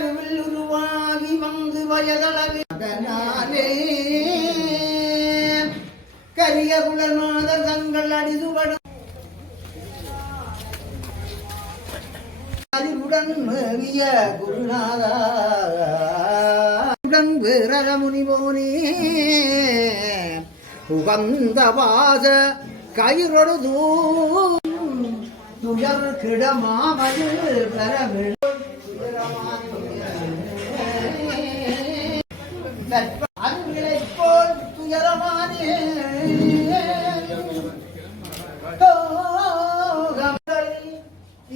கருவில் உருவாகி வந்து வயதளவிலே கரிய குலநாத தங்கள் அடிதுபடும் அறிவுடன் மேவிய குருநாதா. உடன் விரத முனிவோனே உகந்த வாச கயிறொடு துயர் கிடமாமது வேண்டும் அருவிலை போல் துயரமானே.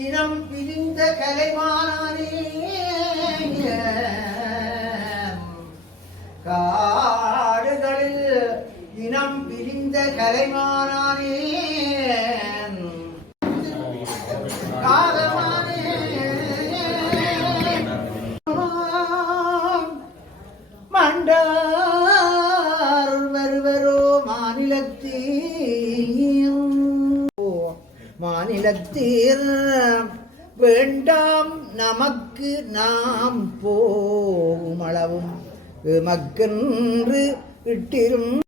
இனம் பிரிந்த கலைமானே காடுகளில் இனம் பிரிந்த கலைமானே ஆண்டார் வருவரோ மாநிலத்தீர். மாநிலத்தீர். வேண்டாம் நமக்கு நாம் போகும் அளவும். எமக்கென்று இட்டிரும்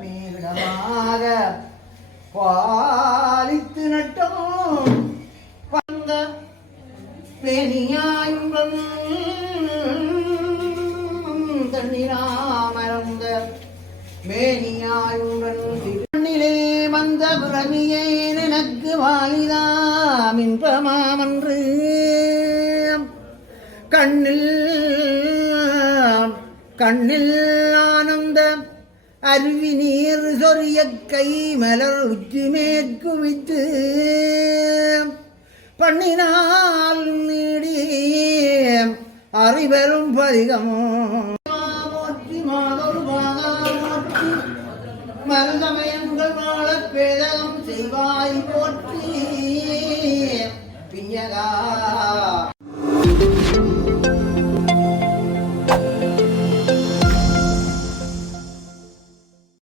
மேகமாக பாலித்து நட்டோம் வந்த பெணியாயுடன் தண்ணீராமரந்த மேனியாயுடன் திருநிலே வந்த பிரமியை எனக்கு வாலிதாம் இன்பமாமன்று. கண்ணில் கண்ணில் ஆனந்த அருவி நீர் சொரிய கை மலர் உச்சி மேற்குவித்து பண்ணினால் நீடி அறிவரும் பதிகம். போற்றி மருந்தமயங்கள் வாழ பேதகம் செய்வாய் போற்றி.